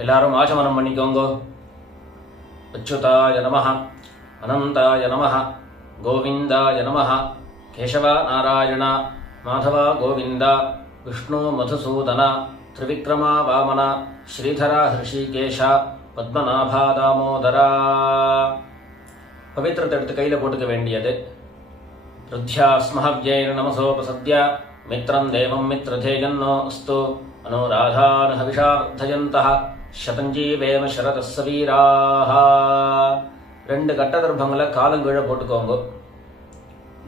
எல்லாரும் ஆச்சமனம் பண்ணிக்கோங்கோ. அச்சுதாய நமஹ, அனந்தாய நமஹ, கோவிந்தாய நமஹ, கேசவா நாராயண, மாதவா கோவிந்தா, விஷ்ணு மதுசூதன, திரிவிக்ரமா வாமன, ஸ்ரீதரா ஹிருஷிகேஷ, பத்மநாபா தாமோதரா. பவித்திரத்தை எடுத்து கையில் போட்டுக்க வேண்டியது. ருத்யாஸ்மஹவ்யைர் நமசோபசத்ய மித்ரம் தேவம் மித்ரதேயன்னோ அஸ்து அனுராதான் ஹவிஷா வர்தயந்தः சதஞ்சீவேம சரதஸ்ஸ வீராः. 2 கட்டதர்பங்களை காலங்கீழே போட்டுக்கோங்க.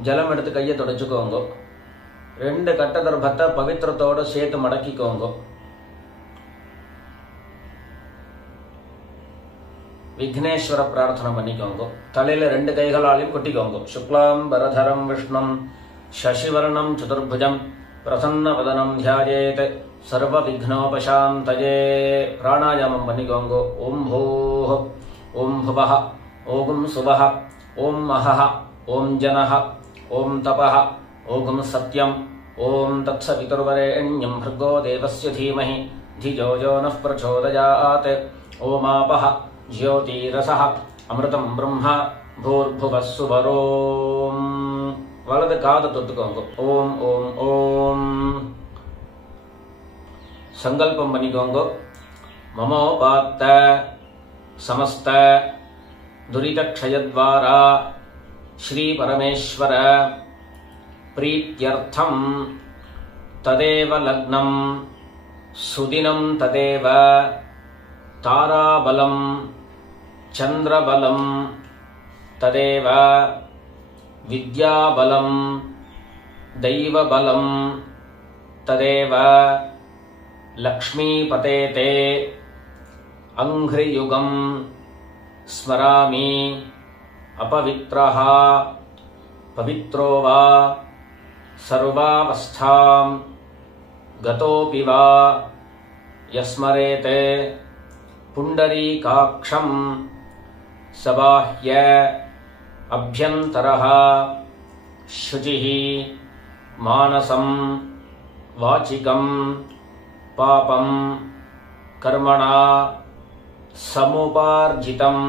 ஜலம் எடுத்து கையை தொடச்சுக்கோங்க. 2 கட்டதர்பத்தை பவித்திரத்தோடு சேர்த்து மடக்கிக்கோங்க. விக்னேஸ்வர பிரார்த்தனை பண்ணிக்கோங்க. தலையில 2 கைகளாலையும் கொட்டிக்கோங்க. சுக்லாம் பரதரம் விஷ்ணும் சசிவர்ணம் சதுர்புஜம் பிரசன்ன வதனம் தியாயேத் சர்வ விக்னோபசாந்தயே. பிராணாயாமம் பண்ணிக்கோங்க. ஓம் பூஹ, ஓம் புவஹ, ஓம் சுவஹ, ஓம் மஹஹ, ஓம் ஜனஹ, ஓம் தபஹ, ஓம் சத்யம், ஓம் தத்சவிதுர்வரேண்யம் भर्गो देवस्य धीमहि धियो यो नः प्रचोदयात्. ओमापः ज्योतिरसः अमृतं ब्रह्म भूर्भुवः सुवरोम्. வலது காதை தொட்டுக்கோங்க. ஓம் ஓம் ஓம். சங்கல்பம் பண்ணிக்கோங்க. மமோபாத்த சமஸ்த துரிதக்ஷயத்வாரா ஸ்ரீ பரமேஸ்வர பிரீத்யர்த்தம் ததேவ லக்னம் சுதினம் ததேவ தாராபலம் சந்திரபலம் ததேவ வித்யாபலம் தெய்வபலம் ததேவ லக்ஷ்மீபதேதே அங்க்ரியுகம் ஸ்மராமி அபவித்ரஹ பவித்ரோ வா சர்வாவஸ்தாம் கதோபி வா யஸ்மரேதே புண்டரீகாக்ஷம் சபாஹ்ய அப்யந்தரஹ சுசிஹ மானசம் வாசிகம் பாபம் கர்மணா சமுபார்ஜிதம்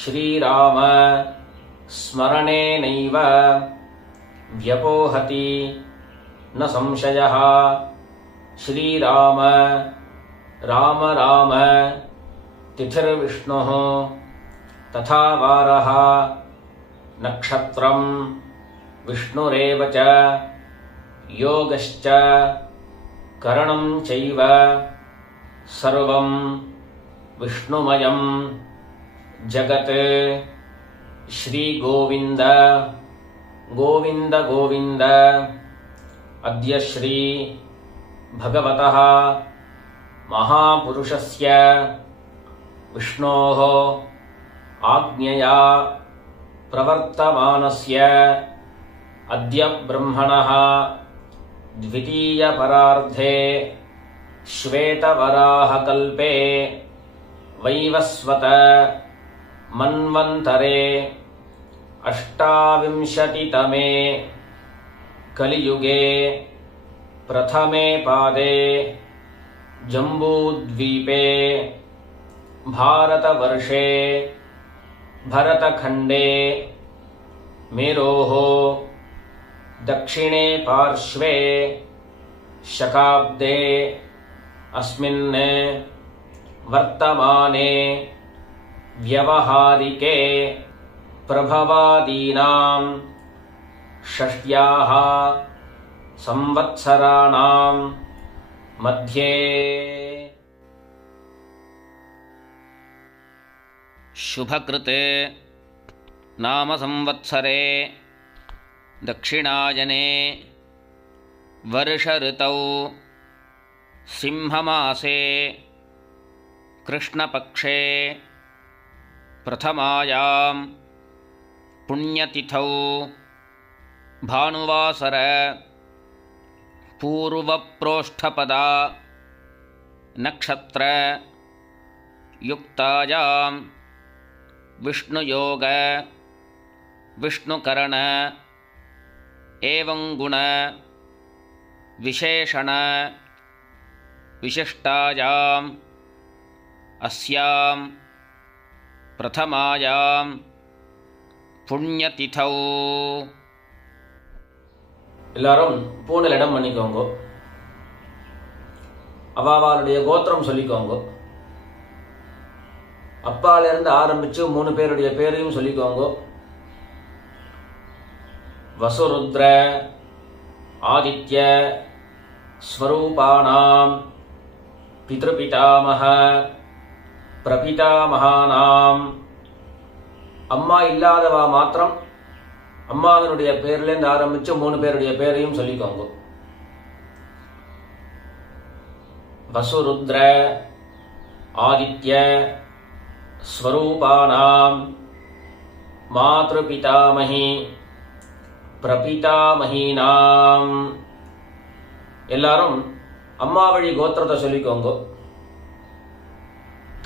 ஸ்ரீராம ஸ்மரணேனைவ வ்யபோஹதி ந சம்சயः. ஸ்ரீராம ராம ராம திதிர்விஷ்ணுः ததா வாரः நக்ஷத்ரம் விஷ்ணுரேவ ச யோகஸ்ச கரணம் சைவ சர்வம் விஷ்ணுமயம் ஜகத். ஸ்ரீ கோவிந்த கோவிந்த கோவிந்த. அத்ய ஸ்ரீ பகவதः மகாபுருஷஸ்ய விஷ்ணோः ஆக்ஞயா பிரவர்த்தமானஸ்ய அத்ய பிரம்மணः द्वितीयपरार्धे श्वेतवराहकल्पे वैवस्वत मन्वन्तरे 28तमे कलियुगे प्रथमे पादे जम्बूद्वीपे भारतवर्षे भरतखण्डे मेरोः दक्षिणे पार्श्वे शकाब्दे अस्मिन् वर्तमाने व्यवहारिके प्रभवादीनां षष्ट्याः संवत्सराणां मध्ये शुभकृते नाम संवत्सरे दक्षिणायने वर्ष ऋतौ सिंहमासे कृष्णपक्षे प्रथमायां पुण्यतिथौ भानुवासर पूर्वप्रोष्ठपदा नक्षत्र युक्तायां विष्णुयोग विष्णुकरण एवं गुण विशेषण विशिष्टायां अस्यां प्रथमायां पुण्यतिथौ எல்லாரும் பூனல் இடம் பண்ணிக்கோங்க. அவாவாளுடைய கோத்திரம் சொல்லிக்கோங்க. அப்பாலிருந்து ஆரம்பிச்சு 3 பேருடைய பேரையும் சொல்லிக்கோங்க. வசுருத்ர ஆதித்ய ஸ்வரூபானாம் பித்ருபிதாமஹ பிரபிதாமஹானாம். அம்மா இல்லாதவா மாத்திரம் அம்மாவினுடைய பேர்லேருந்து ஆரம்பிச்சு 3 பேருடைய பேரையும் சொல்லிக்கோங்க. வசுருத்ர ஆதித்ய ஸ்வரூபானாம் மாத்ருபிதாமஹி பிரபிதாமஹீனாம். எல்லாரும் அம்மா வழி கோத்திரத்தை சொல்லிக்கோங்க.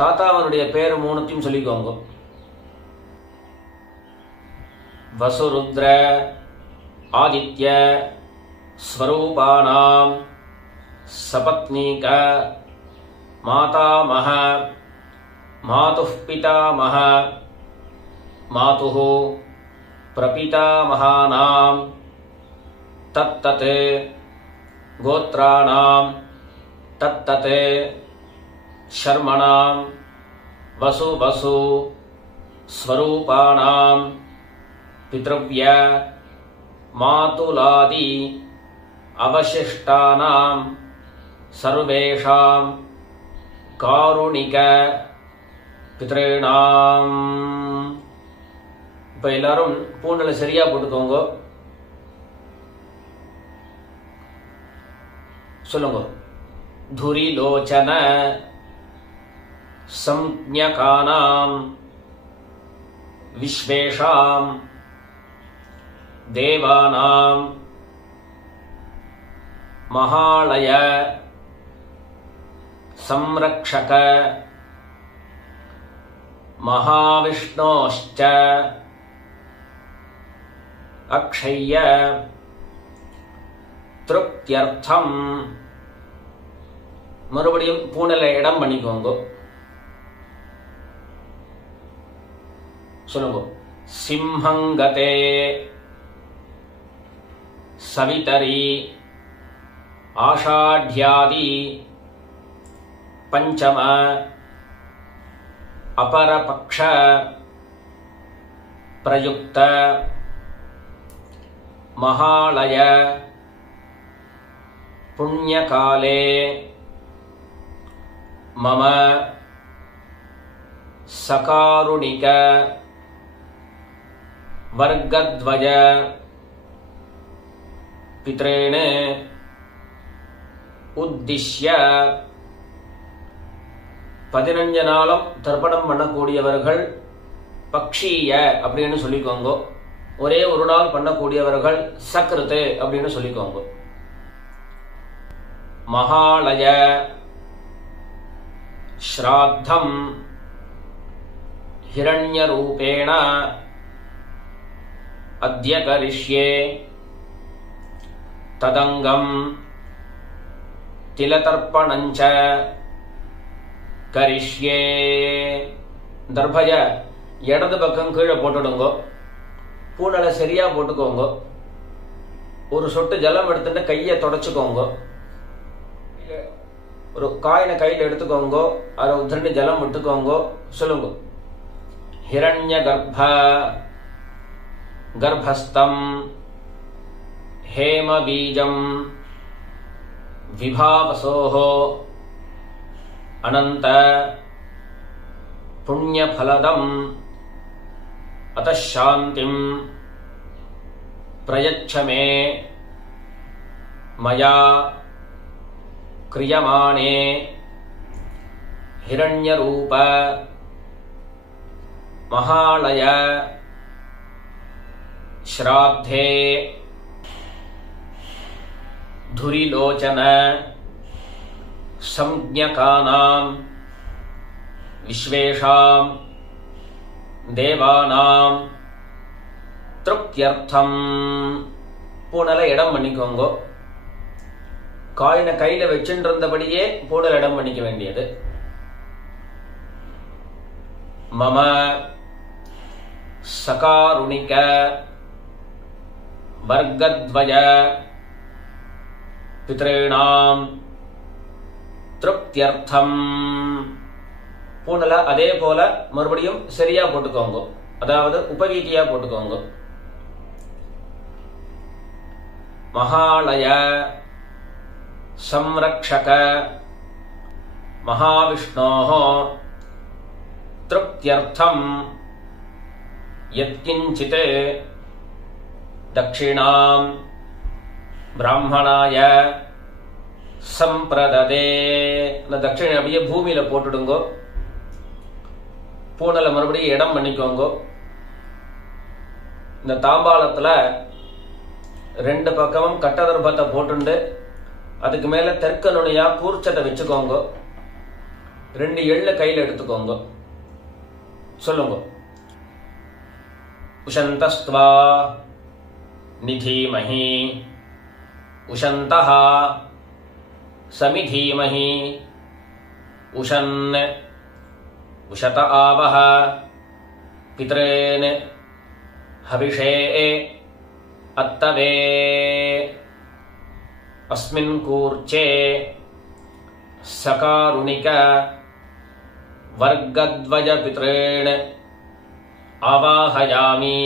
தாத்தாவனுடைய பேர் 3த்தையும் சொல்லிக்கோங்க. வசுருத்ர ஆதித்ய ஸ்வரூபானாம் சபத்னீக மாதாமஹ மாதுः பிதாமஹ மாதுः பிரபிதாமஹானாம் தத்தத் கோத்ராணாம் தத்தத் ஷர்மணாம் வசு வசு ஸ்வரூபாணாம் பித்ருவ்ய மாதுலாதி அவசிஷ்டானாம் சர்வேஷாம் காருணிக பித்ருணாம். இப்போ எல்லாரும் பூண்டலை சரியா போட்டுக்கோங்க. சொல்லுங்க. துரிலோச்சன சம்ஞகானாம் விஸ்வேஷாம் தேவானாம் மகாலய சம்ரக்ஷக மகாவிஷ்ணோஷ்ச அக்ஷய்ய திருப்தியர்த்தம். மறுபடியும் பூனலை இடம் பண்ணிக்கோங்க. சொல்லுங்க. சிம்ஹங்கதே சவிதரி ஆஷாಢ்யாதி பஞ்சம அபரபக்ஷ பிரயுக்த மகாலய புண்ணியகாலே மம சகாருணிக வர்க்கத்வய பித்ரேணு உத்திஷ்ய. 15 நாளும் தர்ப்பணம் பண்ணக்கூடியவர்கள் பக்ஷீய அப்படின்னு சொல்லிக்கோங்க. ஒரே ஒரு நாள் பண்ணக்கூடியவர்கள் சக்ருத்து அப்படின்னு சொல்லிக்கோங்க. மகாலய ஸ்ராத்தம் ஹிரண்யரூபேண அத்ய கரிஷ்யே ததங்கம் திலதர்ப்பணஞ்ச கரிஷ்யே. தர்பய இடது பக்கம் கீழே போட்டுடுங்க. பூனலை சரியா போட்டுக்கோங்க. ஒரு சொட்டு ஜலம் எடுத்துட்டு கையை தொடச்சுக்கோங்க. ஒரு காயினை கையில் எடுத்துக்கோங்க. அதை உதிரண்டு ஜலம் விட்டுக்கோங்க. சொல்லுங்க. ஹிரண்ய கர்ப்ப கர்ப்பஸ்தம் ஹேம பீஜம் விபாவசோஹோ அனந்த புண்ணியஃலதம் அத்தசாந்திம் பிரயச்சமே மயா கிரியமானே ஹிரண்யரூப மகாலய ஸ்ராத்தே துரிலோச்சன சம்ஞகானாம் விஸ்வேஷாம் தேவானாம் திருப்தியர்த்தம். பூனலை இடம் பண்ணிக்கோங்க. காயினை கையில வச்சுருந்தபடியே பூனல் இடம் பண்ணிக்க வேண்டியது. मम सकारुणिक वर्गद्वय पितॄणां திருப்தியர்த்தம். பூனல அதே போல மறுபடியும் சரியா போட்டுக்கோங்க, அதாவது உபவீதியா போட்டுக்கோங்க. மகாலய சம்ரக்ஷக மகாவிஷ்ணோः திருப்தியர்த்தம் யத்கிஞ்சித் தக்ஷிணாம் பிராமணாய சம்பிரததே. இந்த தட்சிணை அப்படியே பூமியில போட்டுடுங்கோ. பூனலை மறுபடியும் இடம் பண்ணிக்கோங்க. இந்த தாம்பாளத்துல 2 பக்கமும் கட்டதர்பத்தை போட்டுண்டு அதுக்கு மேல தெற்கு நுனியா கூர்ச்சத்தை வச்சுக்கோங்க. 2 எள்ளு கையில் எடுத்துக்கோங்க. சொல்லுங்க. உஷந்தஸ்த்வா நிதீமஹி உஷந்தஹ समिधीमहि उषन् उशत आवह पितॄन् हविषे अत्तवे. अस्मिन् कूर्चे सकारुणिक वर्गद्वय पितॄन् आवाहयामि.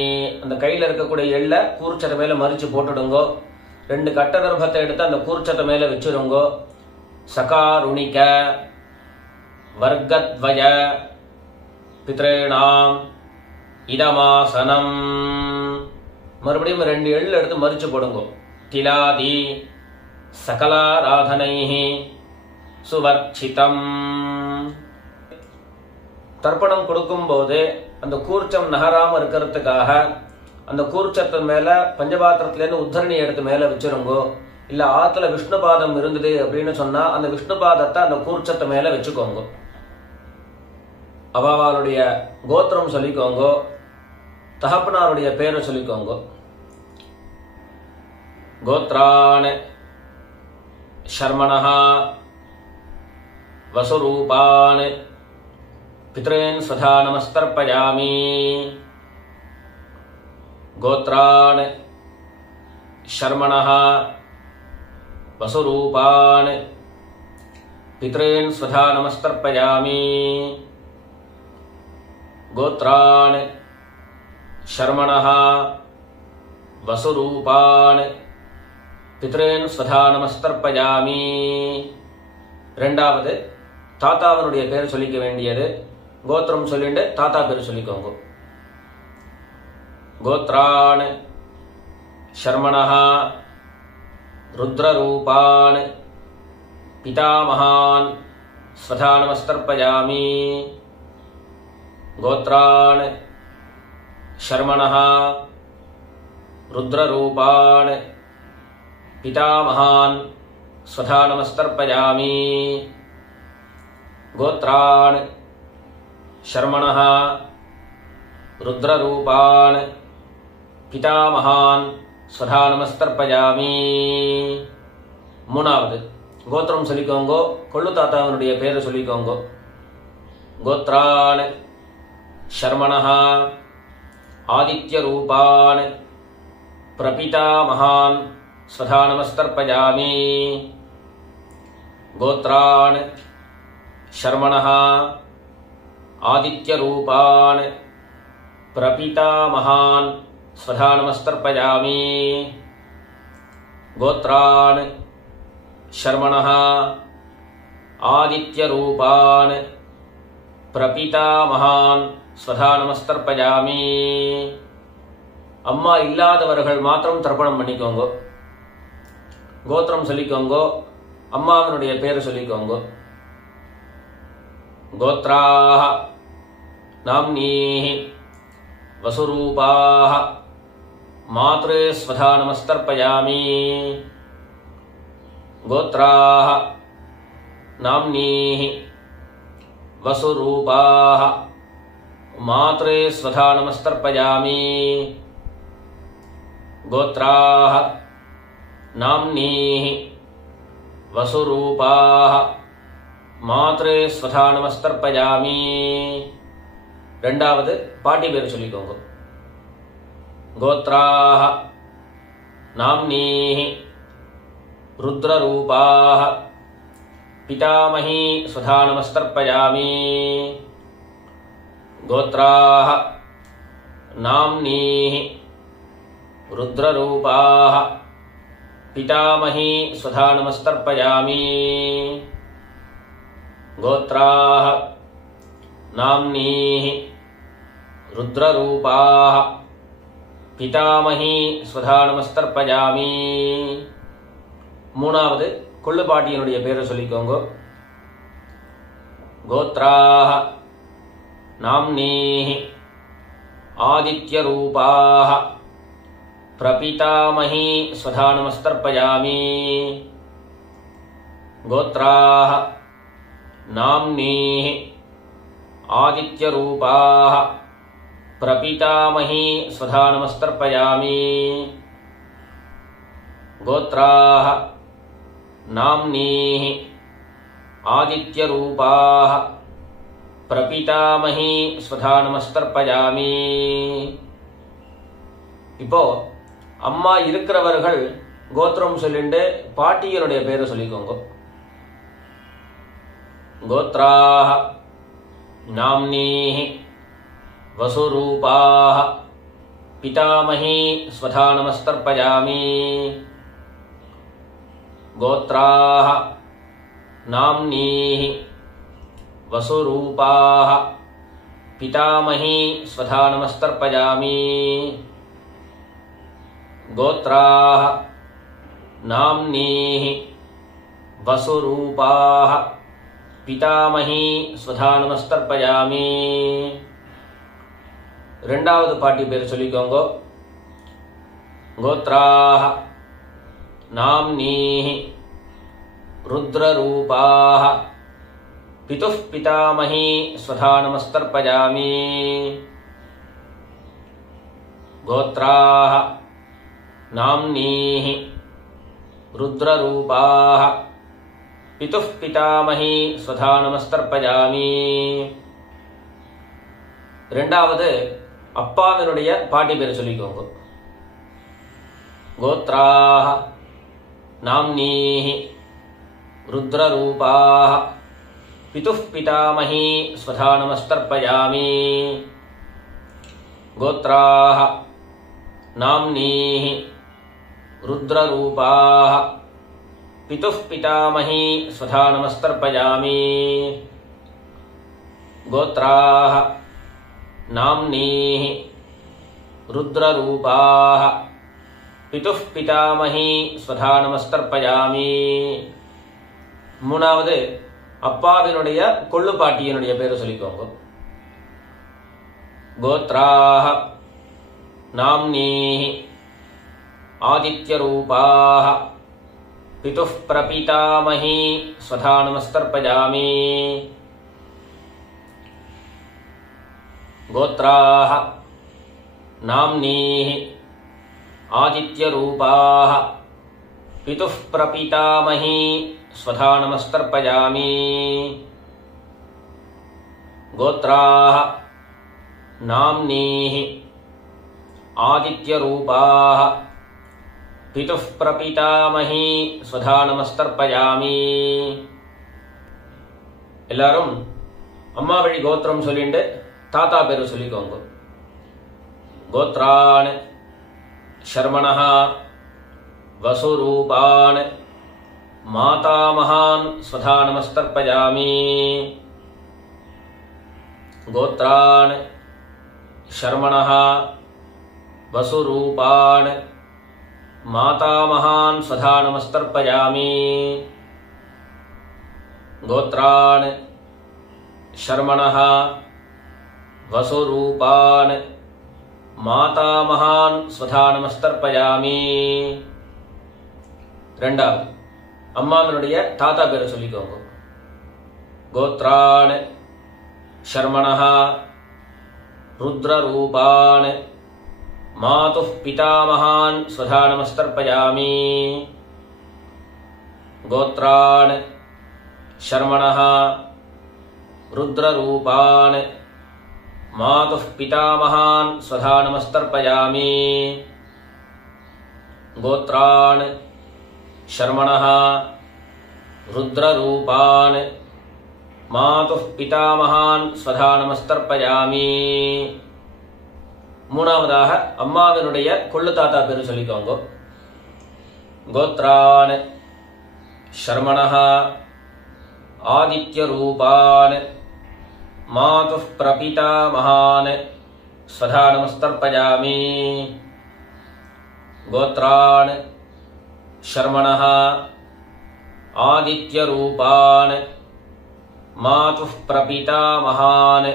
அந்த கையில இருக்கக்கூடிய எள்ள கூர்ச்சத்தை மேல மறிச்சு போட்டுடுங்கோ. 2 கட்டதர்பத்தை எடுத்து அந்த கூர்ச்சத்தை மேல வச்சிருங்கோ. சகாருணிக வர்கத்வய பித்ருணாம் இதமாசனம். மறுபடியும் 2 எள்ளு எடுத்து மறிச்சு போடுங்க. திலாதி சகலாராதனைஹி சுவர்ச்சிதம். தர்ப்பணம் கொடுக்கும் போது அந்த கூர்ச்சம் நகராம இருக்கிறதுக்காக அந்த கூர்ச்சத்தின் மேல பஞ்சபாத்திரத்திலேருந்து உத்தரணி எடுத்து மேல வச்சிருங்கோ. இல்ல ஆத்துல விஷ்ணு பாதம் இருந்தது அப்படின்னு சொன்னா அந்த விஷ்ணு பாதத்தை அந்த கூர்ச்சத்தை மேல வச்சுக்கோங்க. அவாவாளுடைய கோத்திரம் சொல்லிக்கோங்க, தகப்பனாருடைய பேரை சொல்லிக்கோங்க. கோத்ரான் ஷர்மணஹ வசுரூபான் பித்ரேன் ஸ்வதா நமஸ்தர்ப்பயாமி. கோத்ரான் ஷர்மணஹ வசுரூபான் பித்ரேன் ஸ்வதா நமஸ்தர்ப்பயாமி. கோத்ரான் ஷர்மணஹ வசுரூபான் பித்ரேன் ஸ்வதா நமஸ்தர்ப்பயாமி. 2வது தாத்தாவனுடைய பேர் சொல்லிக்க வேண்டியது. கோத்திரம் சொல்லிட்டு தாத்தா பேர் சொல்லிக்கோங்க. கோத்ரான் ஷர்மணஹ ருத்ரரூபான் பிதாமகான் ஸ்வதா நமஸ்தர்ப்பயாமி. கோத்ரான் ஷர்மணஹ ருத்ரரூபான் பிதாமகான் ஸ்வதா நமஸ்தர்ப்பயாமி. கோத்ரான் ஷர்மணஹ ருத்ரரூபான் பிதாமகான் ஸ்வதா நமஸ்தர்ப்பயாமி. 3வது கோத்திரம் சொல்லிக்கோங்கோ. கொள்ளு தாத்தாவனுடைய பேரை சொல்லிக்கோங்கோ. கோத்ரான் ஷர்மணஹ ஆதித்ய ரூபான் பிரபிதாமகான் ஸ்வதா நமஸ்தர்ப்பயாமி. கோத்ரான் ஷர்மணஹ ஆதித்ய ரூபான் பிரபிதாமகான் ஸ்வதா நமஸ்தர்ப்பயாமி. கோத்ரான் ஷர்மணஹ ஆதித்ய ரூபான் பிரபிதாமகான் ஸ்வதா நமஸ்தர்ப்பயாமி. அம்மா இல்லாதவர்கள் மாத்திரம் தர்ப்பணம் பண்ணிக்கோங்க. கோத்திரம் சொல்லிக்கோங்க. அம்மாவனுடைய பேரை சொல்லிக்கோங்க. கோத்ராஹ நாம்னீஹி வசுரூபாஹ மாத்ரே ஸ்வதா நமஸ்தர்ப்பயாமி. கோத்ராஹ நாம்னீஹி வசுரூபாஹ மாத்ரே ஸ்வதா நமஸ்தர்ப்பயாமி. கோத்ராஹ நாம்னீஹி வசுரூபாஹ மாத்ரே ஸ்வதா நமஸ்தர்ப்பயாமி. ரெண்டாவது பாட்டி பேர் சொல்லிக்கோங்க. கோத்ராஹ நாம்னீஹி ருத்ரரூபாஹ பிதாமஹி சுதா நமஸ்தர்ப்பயாமி. கோத்ராஹ நாம்னீஹி ருத்ரரூபாஹ பிதாமஹி சுதா நமஸ்தர்ப்பயாமி. கோத்ராஹ நாம்னீஹி ருத்ரரூபாஹ பிதாமஹி சுதா நமஸ்தர்ப்பயாமி. மூணாவது கொள்ளு பாட்டியினுடைய பேரை சொல்லிக்கோங்க. கோத்ராஹ நாம்னீஹி ஆதித்யரூபாஹ பிரபிதாமஹி சுதா நமஸ்தர்ப்பயாமி. கோத்ராஹ நாம்னீஹி ஆதித்யரூபாஹ பிரபிதாமஹி சுதா நமஸ்தர்ப்பயாமி. கோத்ராஹ நாம்னீஹி ஆதித்யரூபாஹ பிரபிதாமஹி சுதா நமஸ்தர்ப்பயாமி. இப்போ அம்மா இருக்கிறவர்கள் கோத்திரம் சொல்லிட்டு பாட்டியனுடைய பேரை சொல்லிக்கோங்க. கோத்ராஹ நாம்னீஹி வசுரூபாஹ பிதாமஹி ஸ்வதா நமஸ்தர்ப்பயாமி. கோத்ராஹ நாம்னீஹி வசுரூபாஹ பிதாமஹி ஸ்வதா நமஸ்தர்ப்பயாமி. கோத்ராஹ நாம்னீஹி வசுரூபாஹ பிதாமஹி ஸ்வதா நமஸ்தர்ப்பயாமி. ரெண்டாவது பாட்டி பேர் சொல்லிக்கோங்க. கோத்ராஹ நாம்னீஹி ருத்ரரூபாஹ பிதுஃ பிதாமஹி ஸ்வதா நமஸ்தர்ப்பயாமி. கோத்ராஹ நாம்னீஹி ருத்ரரூபாஹ பிதுஃ பிதாமஹி ஸ்வதா நமஸ்தர்ப்பயாமி. ரெண்டாவது அப்பாவினுடைய பாட்டி பேர் சொல்லிக்கோங்க. கோத்ராஹ நாம்னீஹி ருத்ரரூபாஹ பிதுஃ பிதாமஹி ஸ்வதா நமஸ்தர்ப்பயாமி. கோத்ராஹ நாம்னீஹி ருத்ரரூபாஹ பிதுஃ பிதாமஹி ஸ்வதா நமஸ்தர்ப்பயாமி. கோத்ராஹ நாம்னீஹி ருத்ரரூபாஹ பிதுஃ பிதாமஹி ஸ்வதா நமஸ்தர்ப்பயாமி. மூணாவது அப்பாவினுடைய கொள்ளு பாட்டியினுடைய பேரை சொல்லிக்கோங்க. கோத்ராஹ நாம்னீஹி ஆதித்யரூபாஹ பிதுஃ பிரபிதாமஹி ஸ்வதா நமஸ்தர்ப்பயாமி. கோத்ராஹ நாம்னீஹி ஆதித்யரூபாஹ பிதுஃ பிரபிதாமஹி ஸ்வதா நமஸ்தர்ப்பயாமி. கோத்ராஹ நாம்னீஹி ஆதித்யரூபாஹ பிதுஃ பிரபிதாமஹி ஸ்வதா நமஸ்தர்ப்பயாமி. எல்லாரும் அம்மா வழி கோத்திரம் சொல்லிட்டு தாத்தா பேரு சொல்லிக்கோங்க. கோத்ரான் ஷர்மணஹ வசுரூபான் மாதாமஹான் ஸ்வதா நமஸ்தர்ப்பயாமி. கோத்ரான் ஷர்மணஹ வசுரூபான் மாதாமஹான் ஸ்வதா நமஸ்தர்ப்பயாமி. கோத்ரான் ஷர்மணஹ வசுரூபான் மாதாமஹான் ஸ்வதா நமஸ்தர்ப்பயாமி. ரெண்டாவது அம்மாவினுடைய தாத்தா பேரை சொல்லிக்கோங்க. கோத்ரான் ஷர்மணஹ ருத்ரரூபான் மாதுः பிதாமஹான் ஸ்வதா நமஸ்தர்ப்பயாமி. கோத்ரான் ஷர்மணஹ ருத்ரரூபான் मातुः पितामहान् स्वधा नमस्तर्पयामि। गोत्रान् शर्मणः रुद्ररूपान् मातुः पितामहान् स्वधा नमस्तर्पयामि। மூணாவதாக அம்மாவினுடைய கொள்ளு தாத்தா பேரு சொல்லிக்கோங்க. கோத்ரான் ஷர்மணः ஆதித்ய ரூபான் மாதுः பிரபிதாமகான் ஸ்வதா நமஸ்தர்ப்பயாமி. கோத்ரான் ஷர்மணः ஆதித்ய ரூபான் மாதுः பிரபிதாமகான்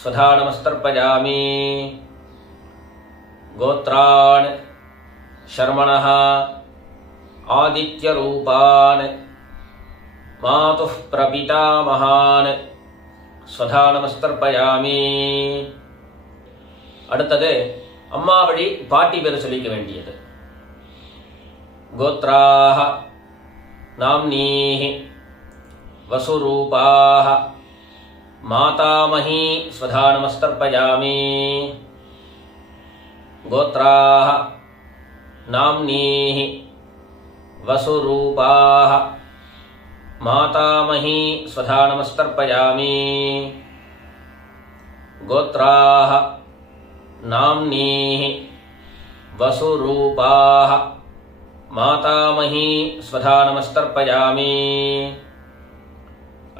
ஸ்வதா நமஸ்தர்ப்பயாமி. गोत्रान् शर्मणः आदित्यरूपान् मातुः प्रपितामहान् स्वधा நமஸ்தர்ப்பயாமி. அடுத்தது அம்மா வழி பாட்டி பேர் சொல்லிக்க வேண்டியது. கோத்ராः நாம்னீः வசுரூபாः மாதாமஹீ ஸ்வதா நமஸ்தர்ப்பயாமி. गोत्राः नाम्नीः वसुरूपाः मातामही स्वधा नमस्तर्पयामि. गोत्राः नाम्नीः वसुरूपाः मातामही स्वधा नमस्तर्पयामि.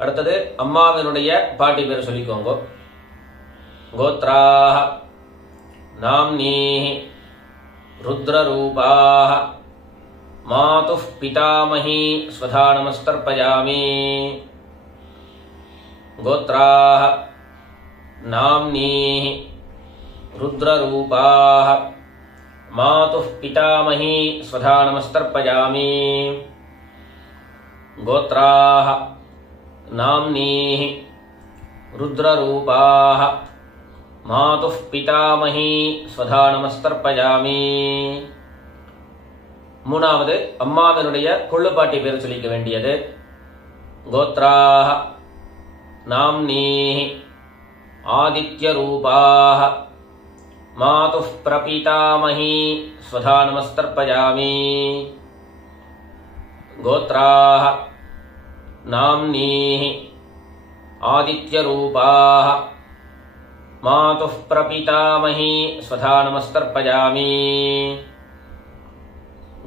அடுத்தது அம்மாவினுடைய பாட்டி பேர் சொல்லிக்கோங்க. கோத்ராः नाम्नीः रुद्ररूपाः मातुः पितामही स्वधा नमस्तर्पयामि. गोत्राः नाम्नीः रुद्ररूपाः मातुः पितामही स्वधा नमस्तर्पयामि. गोत्राः नाम्नीः रुद्ररूपाः मातुः पितामही स्वधा நமஸ்தர்ப்பயாமி. மூணாவது அம்மாவினுடைய கொள்ளுப்பாட்டி பேர் சொல்லிக்க வேண்டியது. கோத்ராः நாம்னீः ஆதித்யரூபாः மாதுः பிரபிதாமஹீ ஸ்வதா நமஸ்தர்ப்பயாமி. கோத்ராः நாம்னீः ஆதித்யரூபாः मातुः प्रपितामही स्वधा नमस्तर्पयामि.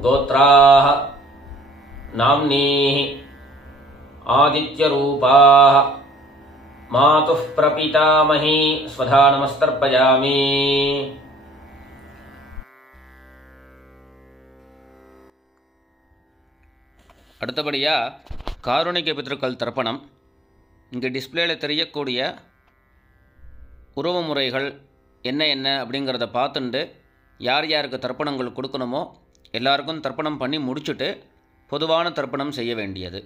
गोत्राः नाम्नीः आदित्यरूपाः मातुः प्रपितामही स्वधा नमस्तर्पयामि. அடுத்தபடியா காருணிக பித்ருக்கள் தர்ப்பணம். இங்கே டிஸ்பிளேல தெரியக்கூடிய உறவு முறைகள் என்ன என்ன அப்படிங்கிறத பார்த்துட்டு யார் யாருக்கு தர்ப்பணங்கள் கொடுக்கணுமோ எல்லாருக்கும் தர்ப்பணம் பண்ணி முடிச்சுட்டு பொதுவான தர்ப்பணம் செய்ய வேண்டியது.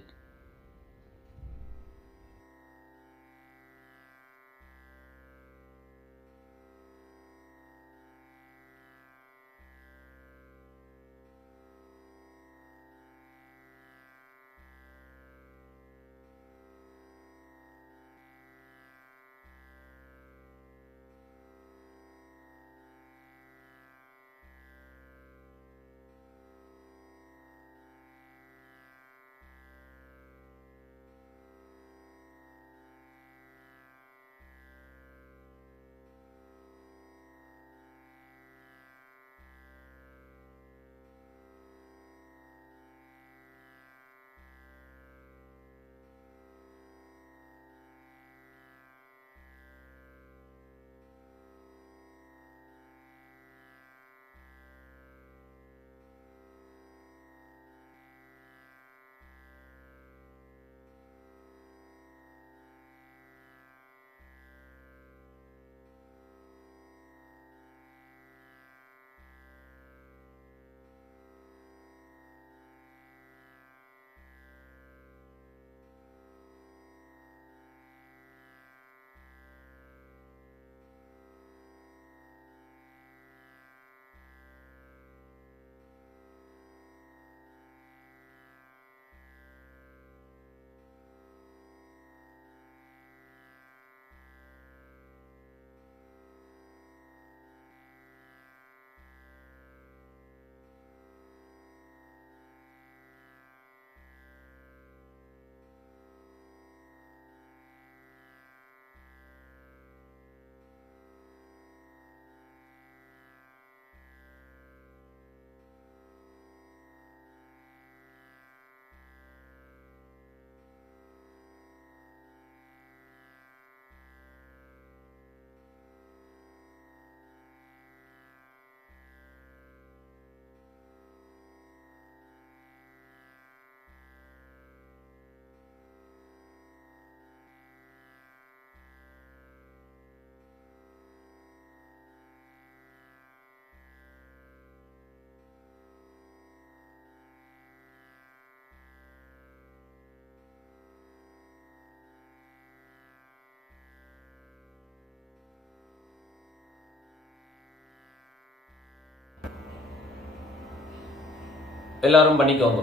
எல்லாரும் பண்ணிக்கோங்க.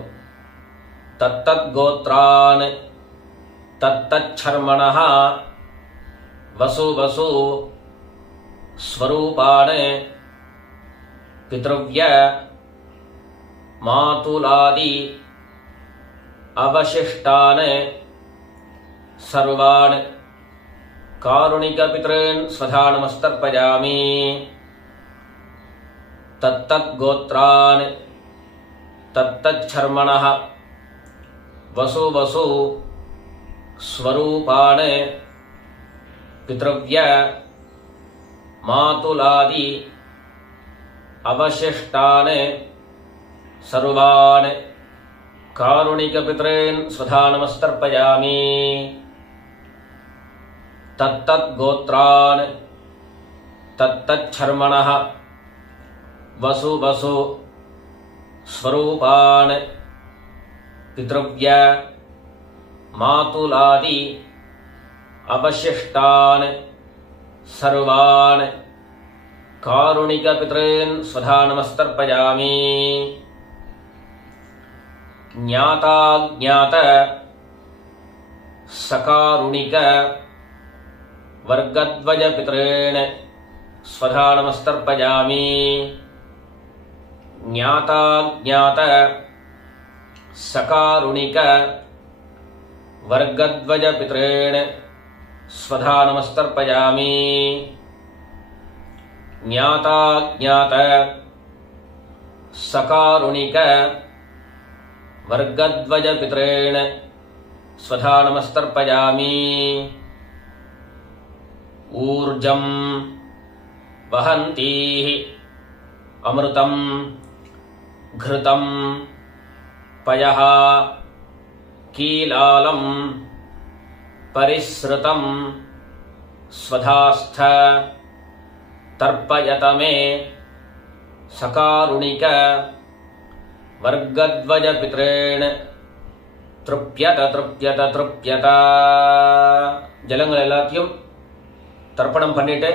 தத்தத் கோத்ரான் தத்தச் சர்மணஹ வசு வசு ஸ்வரூபான் பித்ருவ்ய மாதுலாதி அவசிஷ்டான் சர்வான் காருணிக பித்ரன் ஸ்வதா நமஸ்தர்ப்பயாமி. தத்தத் கோத்ரான் தத்தச் சர்மணஹ வசு வசு ஸ்வரூபான் பித்ருவ்ய மாதுலாதி அவசிஷ்டான் சர்வான் காருணிக பித்ரன் ஸ்வதா நமஸ்தர்ப்பயாமி. தத்தத் கோத்ரான் தத்தச் சர்மணஹ வசு வசு ஸ்வரூபான் பித்ருவ்ய மாதுலாதி அவசிஷ்டான் சர்வான் காருணிக பித்ரன் ஸ்வதா நமஸ்தர்ப்பயாமி. ஞாதா ஞாத சகாருணிக வர்க்கத்வய பித்ரன் ஸ்வதா நமஸ்தர்ப்பயாமி. ஞாதா ஞாத சகாருணிக வர்க்கத்வய பித்ரன் ஸ்வதா நமஸ்தர்ப்பயாமி. ஞாதா ஞாத சகாருணிக வர்க்கத்வய பித்ரன் ஸ்வதா நமஸ்தர்ப்பயாமி. ஊர்ஜம் வஹந்தீஹி அமிர்தம் घृतं पयः कीलालं परिसृतं स्वधास्थ तर्पयत मे सकारुणिक वर्गद्वय पितॄन् तृप्यत तृप्यत तृप्यत. ஜலங்கள் எல்லாத்தையும் தர்ப்பணம் பண்ணிட்டு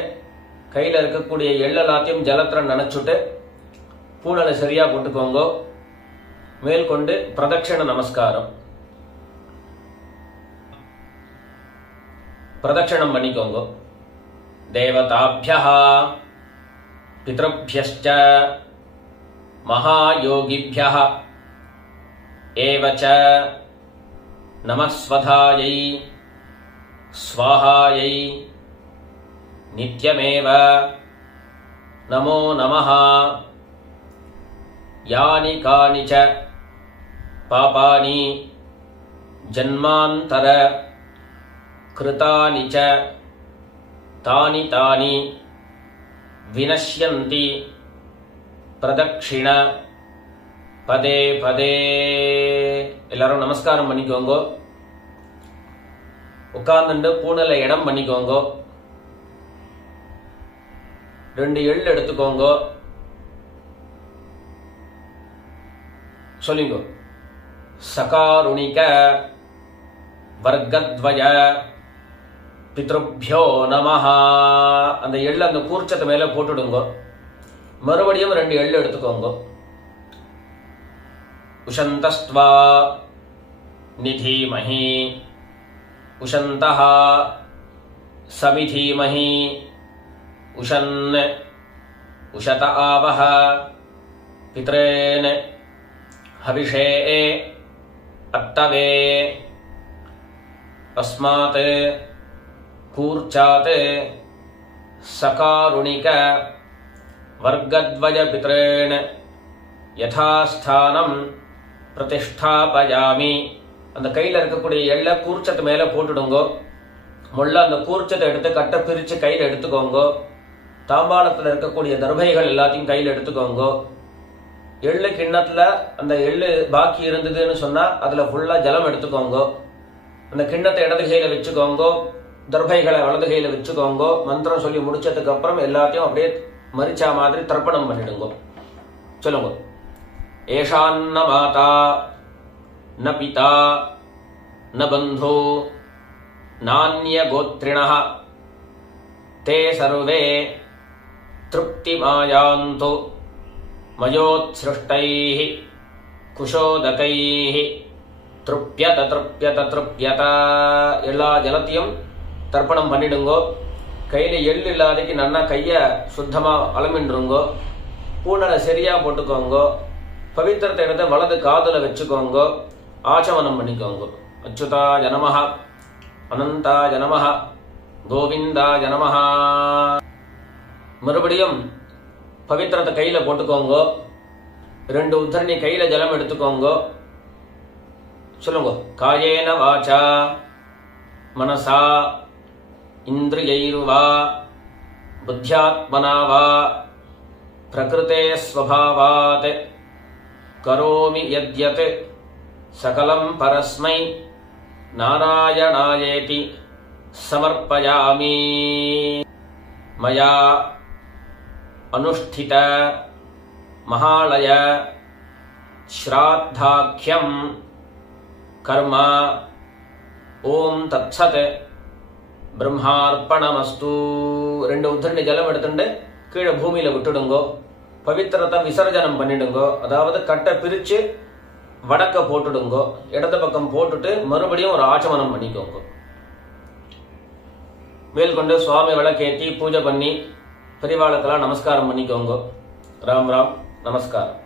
கையில் இருக்கக்கூடிய எள் எல்லாத்தையும் ஜலத்தில் நனைச்சுட்டு பூனலை சரியா போட்டுக்கோங்க. மேல்கொண்டு பிரதட்சிண நமஸ்காரம் பிரதட்சிணம் பண்ணிக்கோங்க. தேவதாभ्यः பித்ருभ्यश्च மகாயோகிभ्यः ஏவச்ச நமஸ்வதாயை ஸ்வாஹாயை நித்யமேவ நமோ நமः. யானி கானிச்ச பாபானி ஜன்மாந்தர கிருதானி ச தானி தானி வினஷ்யந்தி பிரதக்ஷிண பதே பதே. எல்லாரும் நமஸ்காரம் பண்ணிக்கோங்க. உட்கார்ந்துட்டு பூனலை இடம் பண்ணிக்கோங்க. 2 எள் எடுத்துக்கோங்க. சொல்லுங்க. சகாருணிக வர்க்கத்வய பித்ருभ्यो நமஹ. அந்த எள்ளு அந்த கூர்ச்சத்து மேல போட்டுடுங்க. மறுபடியும் 2 எள்ளு எடுத்துக்கோங்க. உஷந்தஸ்த்வா நிதீமஹி உஷந்தஹ சமிதீமஹி உஷன் உஷத ஆவஹ பித்ரேன் ஹவிஷே அத்தவே. அஸ்மாத் கூர்ச்சாத் சகாருணிக வர்க்கத்வய பித்ரேன் யதாஸ்தானம் பிரதிஷ்டாபயாமி. அந்த கையில் இருக்கக்கூடிய எள்ள கூர்ச்சத்து மேல போட்டுடுங்க. முள்ள அந்த கூர்ச்சத்தை எடுத்து கட்டை பிரித்து கையில் எடுத்துக்கோங்க. தாம்பாளத்தில் இருக்கக்கூடிய தர்பைகள் எல்லாத்தையும் கையில் எடுத்துக்கோங்க. எள்ளு கிண்ணத்துல அந்த எள்ளு பாக்கி இருந்ததுன்னு சொன்னா அதுல ஃபுல்லா ஜலம் எடுத்துக்கோங்க. அந்த கிண்ணத்தை இடது கையில வச்சுக்கோங்க. தர்பைகளை வலது கையில வச்சுக்கோங்க. மந்திரம் சொல்லி முடிச்சதுக்கு அப்புறம் எல்லாத்தையும் அப்படியே மரிச்சா மாதிரி தர்ப்பணம் பண்ணிடுங்க. சொல்லுங்க. ஏஷான்ன மாதா ந பிதா ந பந்து நான்ய கோத்ரிணः தே சர்வே திருப்திமாயாந்து மயோத்ஸ்ருஷ்டைः குஷோதகைஹி திருப்யத திருப்யத திருப்யத. எல்லா ஜலத்தையும் தர்ப்பணம் பண்ணிடுங்கோ. கையில் எள்ளு இல்லாதக்கு நல்லா கையை சுத்தமாக அலமின்றுங்கோ. பூனலை சரியாக போட்டுக்கோங்கோ. பவித்திரத்தை எடுத்து வலது காதில் வச்சுக்கோங்கோ. ஆச்சமனம் பண்ணிக்கோங்கோ. அச்சுதாய நமஹ, அனந்தாய நமஹ, கோவிந்தாய நமஹ. மறுபடியும் பவித்திரத்தை கையில் போட்டுக்கோங்கோ. 2 உத்தரணி கையில் ஜலம் எடுத்துக்கோங்கோ. சொல்லுங்க. காயேன வாச்சா மனசா இந்திரியைர்வா புத்தியாத்மனா வா பிரகிருதே ஸ்வபாவாத் கரோமி யத்யத் சகலம் பரஸ்மை நாராயணாயேதி சமர்ப்பயாமி. மயா அனுஷ்டித மகாலய ஸ்ராத்தாக்யம் கர்ம ஓம் தத்சத் பிரம்மார்ப்பணமஸ்து. 2 உத்தரணி ஜலம் எடுத்துட்டு கீழே பூமியில விட்டுடுங்கோ. பவித்திரத்தை விசர்ஜனம் பண்ணிடுங்கோ. அதாவது கட்டை பிரிச்சு வடக்க போட்டுடுங்கோ. இடது பக்கம் போட்டுட்டு மறுபடியும் ஒரு ஆச்சமனம் பண்ணிக்கோங்க. மேல்கொண்டு சுவாமி விளக்கேற்றி பூஜை பண்ணி பெரியவாளுக்கெல்லாம் நமஸ்காரம் பண்ணிக்கோங்க. ராம் ராம், நமஸ்காரம்.